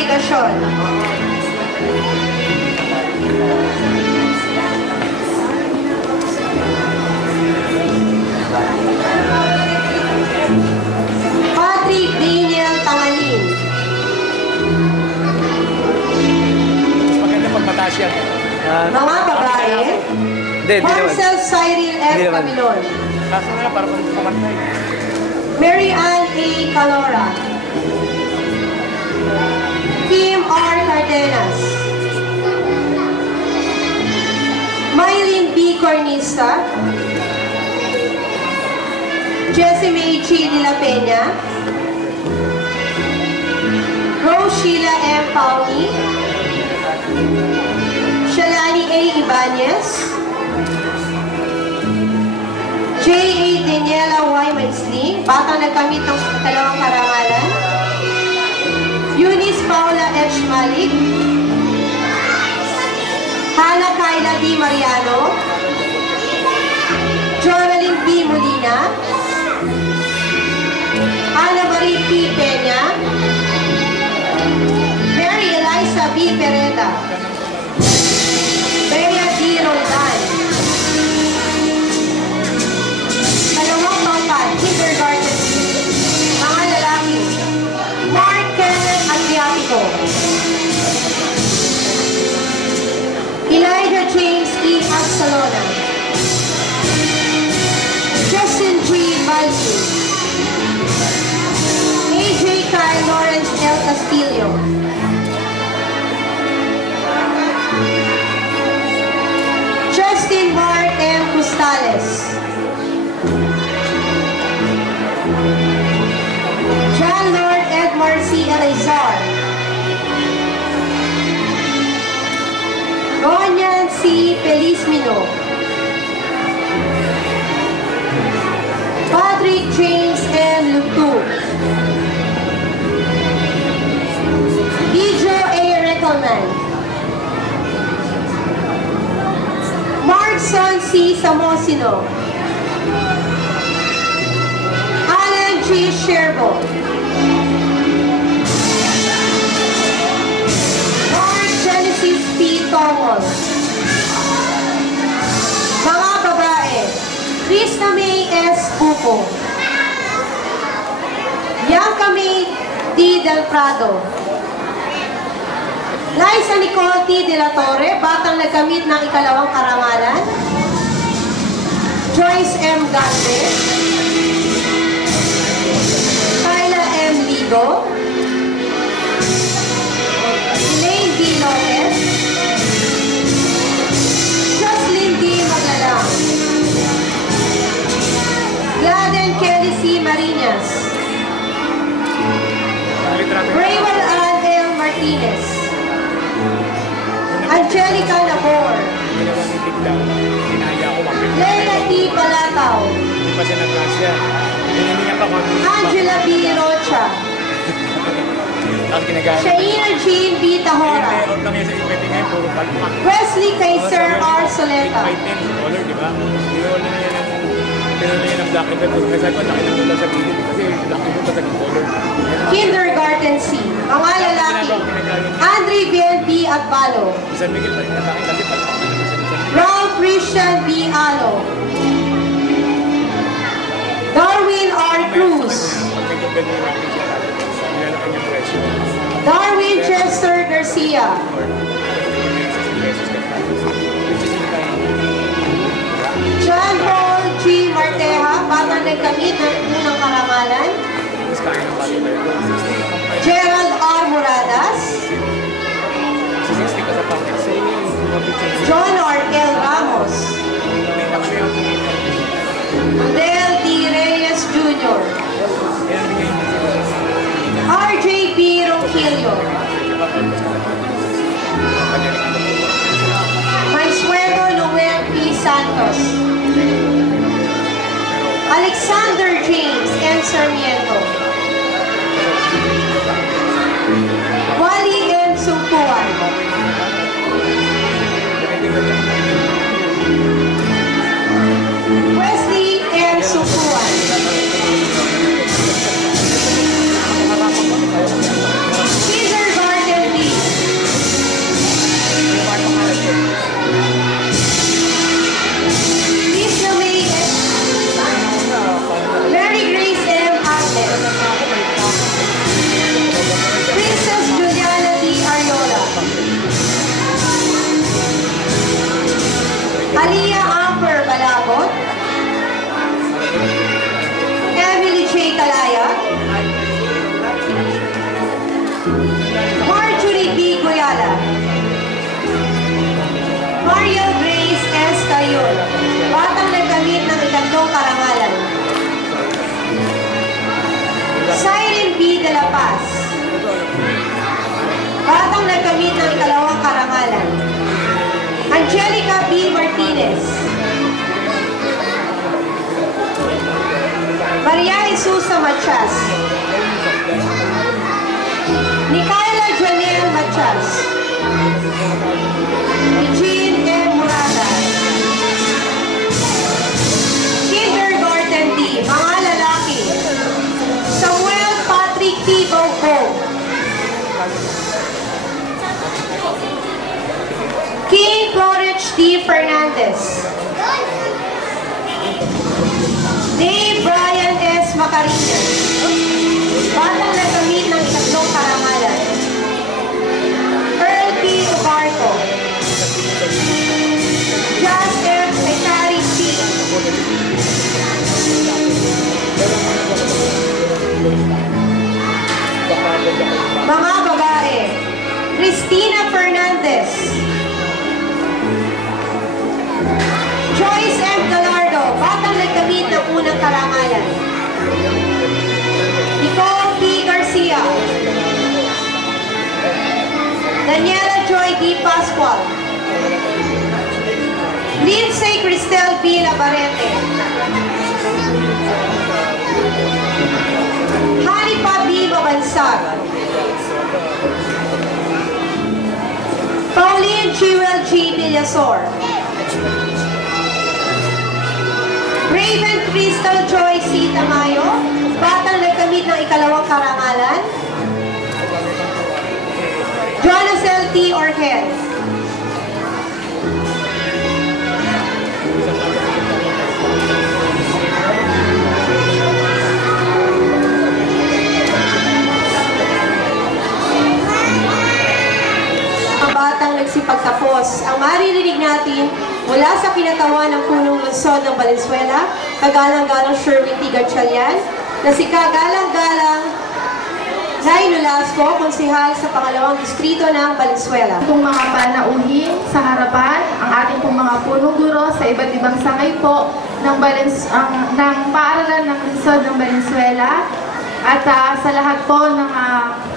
delegasyon. Patrick Daniel Tangalin. Maganda pag mataas yan. Mga babae, Marcel Cyril F. Camilon. Kaso na lang, para kung kumantay. Mary Ann A. Calora. Kim R. Cardenas. Mylene B. Cornista. Jessie May G. De La Peña. Rose Sheila M. Pauni. Shalani A. Ibanez. J.A. Daniela Y. Maisling, batang nagkamit ng dalawang karangalan. Eunice Paula H. Malik. Hannah Kayla D. Mariano. Jonalyn B. Molina. Ana Marie P. Peña. Mary Eliza B. Pereda. Bea D. Roldan. Dalawang pangkat, kindergarten. Mga lalaki. Mark Kenneth Adriatico. Elijah James E. Absalona. Justin G. Balsu. AJ Kyle Lawrence L. Castillo. Justin Mark M. Custales. John Lord Edmar C. Elazar. Ronyan C. Felizmino. Patrick James M. Lutu. Bijo A. Reckelman. Markson C. Samosino. Alan G. Sherbo. Mark Genesis P. Tongol. Mga babae, Krista May S. Pupo. Bianca May D. Del Prado. Liza Nicole T. De La Torre, batang nagkamit ng ikalawang karangalan. Joyce M. Gante. Kyla M. Ligo. Elaine D. Lopez. Jocelyn D. Maglalang. Gladden Kelly C. Marinas. Raywell Ann L. Martinez. Angelica Labor. Leila T. Palataw. Hindi pa siya nag-klasya. Hinihinga pa kung Angela B. Rocha. Tapos ginagaya. Shaina Jean B. Tahora. Out lang yan sa equipment ngayon, puro palma. Wesley Kaiser R. Soleta. 8x10 color, di ba? Hindi na yan ang pinula yan ang black and white. Kasi ako, laki ng mula sa gilid. Kasi laki ng sa color. Kindergarten C. Mga lalaki. Andre Biel B. Agbalo. San Miguel pa rin na akin kasi palma. Ralph Christian B. Alo. Darwin R. Cruz. Darwin Chester Garcia. John Paul G. Marteja, batang nagkamit ng unang karangalan. Gerald R. Moradas. John R. L. Ramos. Del D. Reyes Jr. RJ B. Ronquillo. Mansueto Noel P. Santos. Alexander James M. Sarmiento. Wally M. Sumpuan. Wesley M. Sumpuan. Kindergarten Marjorie B. Goyala. Mariel Grace S. Tayon. Batang nagkamit ng ikatlong karangalan. Siren B. De La Paz. Batang nagkamit ng ikalawang karangalan. Angelica B. Martinez. Maria Jesus Machas. Nicaila Janelle Machas. Eugene M. Murata. Kindergarten D. Mga lalaki. Samuel Patrick T. Bogbog. King Florich D. Fernandez. Dave Brian S. Macarina. Batang nagkamit ng ikatlong karangalan. Earl P. Ubarco. Jazz F. Secretary C. Mga babae. Cristina Fernandez. Joyce M. Gallardo, batang nagkamit ng unang karangalan. Nicole P. Garcia. Daniela Joy D. Pascual. Lindsay Cristel B. Labarete. Hanipa B. Mabansag. Pauline Jewel G. Villasor. Raven Crystal Joy C. Tamayo, batang nagkamit ng ikalawang karangalan. Jonacel T. Orgel. Ang batang nagsipagtapos, ang maririnig natin mula sa kinatawan ng punong lungsod ng Valenzuela, kagalang-galang Sherwin T. Gatchalian, na si kagalang-galang Nay Nolasco, konsehal sa pangalawang distrito ng Valenzuela. Itong mga panauhin sa harapan, ang ating pong mga punong guro sa iba't ibang sangay po ng paaralan ng lungsod ng Valenzuela, at sa lahat po ng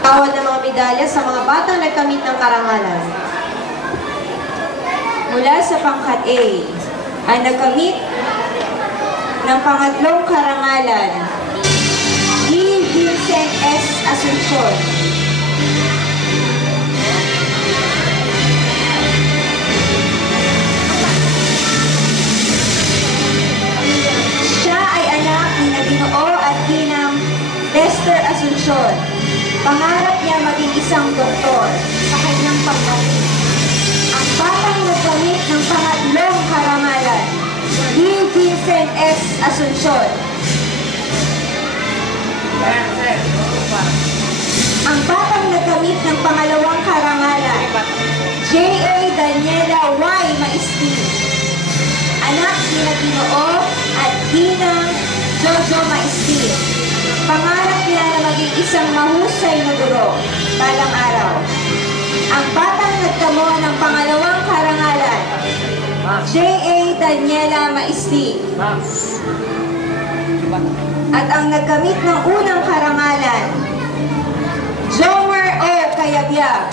Tawad ng mga medalya sa mga batang nagkamit ng karangalan. Mula sa pangkat A, ang nagkamit ng pangatlong karangalan, ni Vincent S. Asuncion. Siya ay anak ni Ginoo at Ginang Lester Asuncion. Pangarap niya maging isang doktor sa kanyang pagdating. Ang batang nagkamit ng pangatlong karangalan, ni Vincent S. Asuncion. Ang batang nagkamit ng pangalawang karangalan, J.A. Daniela Y. Maisti. Anak ni Ginoo at Ginang Jojo Maisti. Pangarap niya na maging isang mahusay na guro balang araw. Ang batang nagtamo ng pangalawang karangalan, J.A. Daniela Maisti. At ang nagkamit ng unang karangalan, Jomer O. Kayabyab.